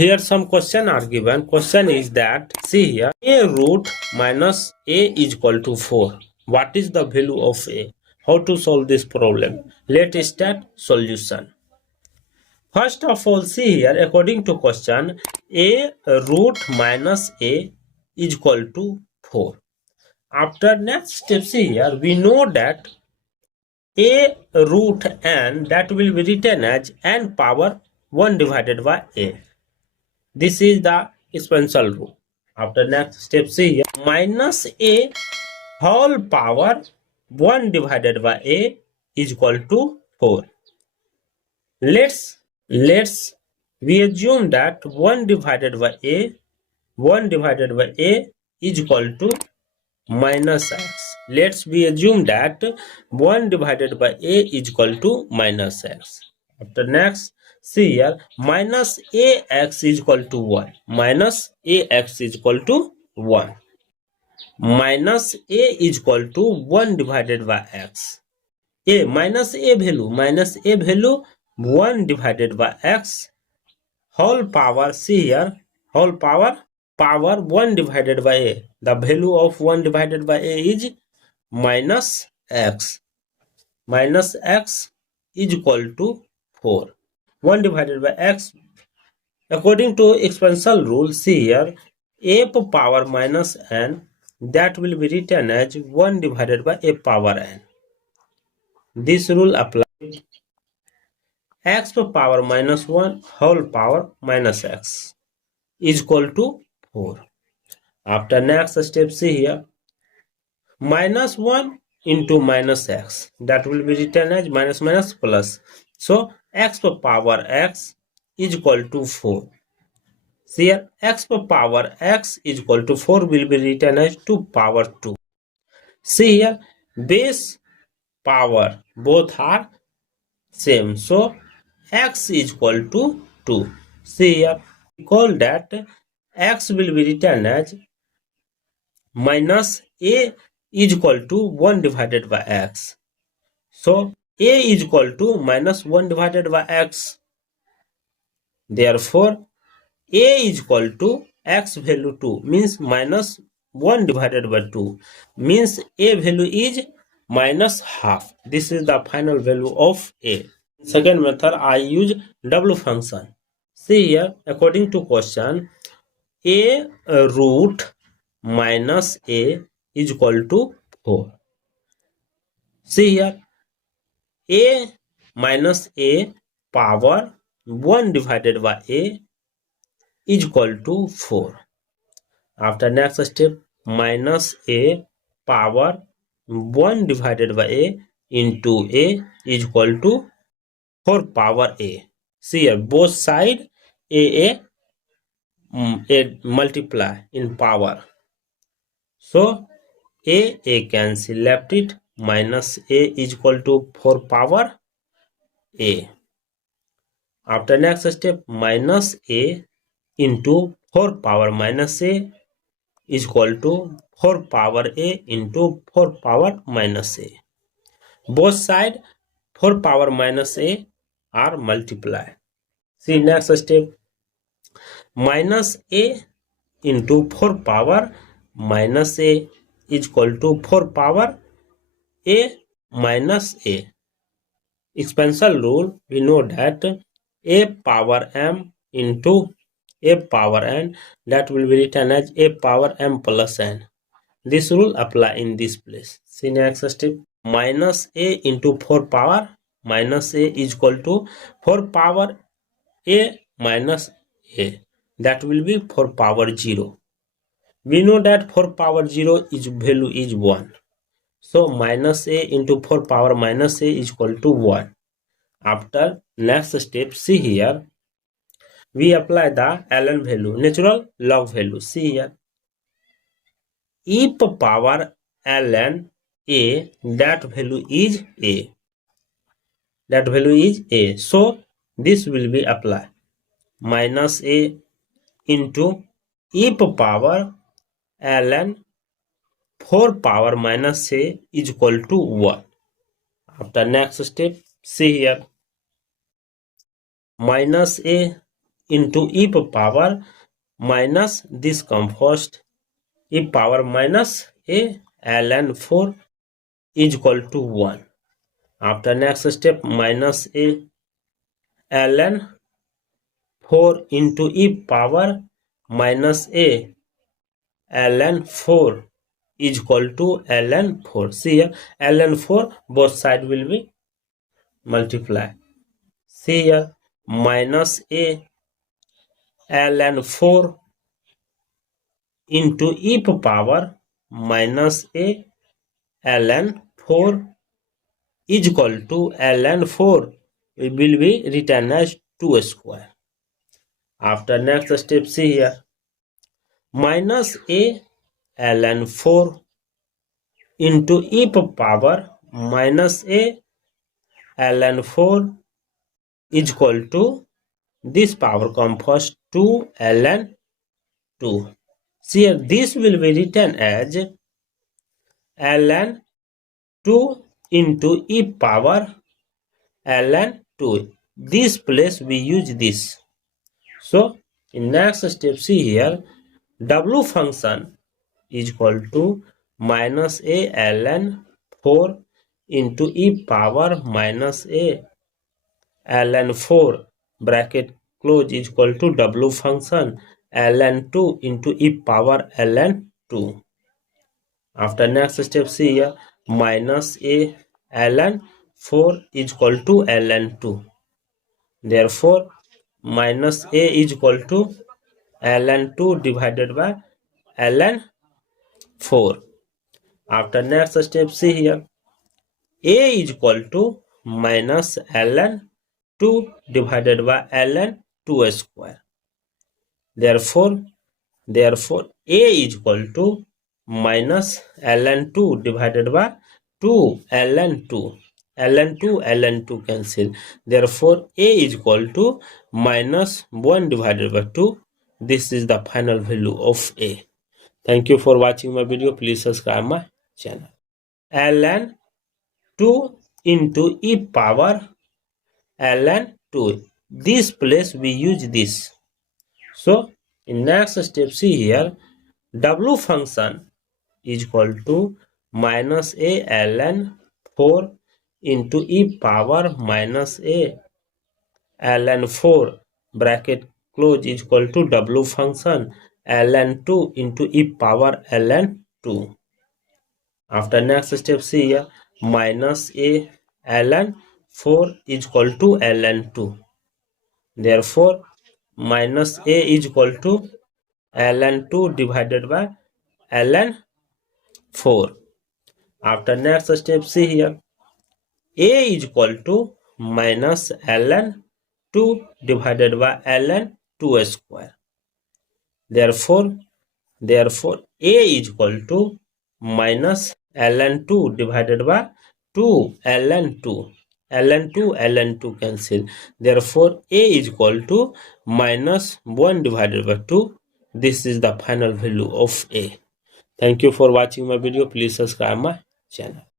Here some question are given. Question is that, see here, a root minus a is equal to 4. What is the value of a? How to solve this problem? Let's start solution. First of all, see here, according to question, a root minus a is equal to 4. After next step, see here, we know that a root n, that will be written as n power 1 divided by a. This is the exponential rule. After next step, see here, minus a whole power 1 divided by a is equal to 4. Let's we assume that 1 divided by a is equal to minus x. Let's we assume that 1 divided by a is equal to minus x. After next, see here, minus ax is equal to 1. Minus ax is equal to 1. Minus a is equal to 1 divided by x. A minus a value 1 divided by x whole power, see here, whole power 1 divided by a. The value of 1 divided by a is minus x. Minus x is equal to 4. 1 divided by x, according to exponential rule, see here, a power minus n, that will be written as 1 divided by a power n. This rule applies. X power minus 1 whole power minus x is equal to 4. After next step, see here, minus 1 into minus x, that will be written as minus minus plus. So x power x is equal to 4. See here, x power x is equal to 4 will be written as 2 power 2. See here, base power both are same, so x is equal to 2. See here, we call that x will be written as minus a is equal to 1 divided by x. So a is equal to minus 1 divided by x. Therefore, a is equal to x value 2 means minus 1 divided by 2 means a value is minus half. This is the final value of a. Second method, I use W function. See here, according to question, a root minus a is equal to 4. See here, a minus a power 1 divided by a is equal to 4. After next step, minus a power 1 divided by a into a is equal to 4 power a. See here, both side a multiply in power. So a cancel, left it, minus a is equal to 4 power a. After next step, minus a into 4 power minus a is equal to 4 power a into 4 power minus a. Both side 4 power minus a are multiplied. See next step, minus a into 4 power minus a is equal to 4 power a minus a. Exponential rule, we know that a power m into a power n, that will be written as a power m plus n. This rule apply in this place. See next step, minus a into 4 power minus a is equal to 4 power a minus a, that will be 4 power 0. We know that 4 power 0 is value is 1. So minus a into 4 power minus a is equal to 1. After next step, see here, we apply the ln value, natural log value. See here, e power ln a, that value is a. That value is a. So this will be applied. Minus a into e power ln 4 power minus a is equal to 1. After next step, see here, minus a into e power minus this come first, e power minus a ln 4 is equal to 1. After next step, minus a ln 4 into e power minus a ln 4 is equal to ln 4. See here, ln 4 both side will be multiply. See here, minus a ln 4 into e power minus a ln 4 is equal to ln 4. It will be written as 2 square. After next step, see here, minus a ln 4 into e power minus a ln 4 is equal to this power come first 2 ln 2. See here, this will be written as ln 2 into e power ln 2. This place we use this. So in next step, see here, w function is equal to minus a ln 4 into e power minus a ln 4 bracket close is equal to w function ln 2 into e power ln 2. After next step, see here, minus a ln 4 is equal to ln 2. Therefore minus a is equal to ln 2 divided by ln 4. After next step, see here, a is equal to minus ln 2 divided by ln 2 square. Therefore a is equal to minus ln 2 divided by 2 ln 2. ln 2 cancel. Therefore a is equal to minus 1 divided by 2. This is the final value of a. Thank you for watching my video. Please subscribe my channel. ln 2 into e power ln 2. This place we use this. So in next step, see here, w function is equal to minus a ln 4 into e power minus a ln 4 bracket close is equal to w function ln 2 into e power ln 2. After next step, see here, minus a ln 4 is equal to ln 2. Therefore minus a is equal to ln 2 divided by ln 4. After next step, see here, a is equal to minus ln 2 divided by ln 2 square. Therefore a is equal to minus ln 2 divided by 2 ln 2. ln 2 cancel. Therefore a is equal to minus 1 divided by 2. This is the final value of a. Thank you for watching my video. Please subscribe my channel.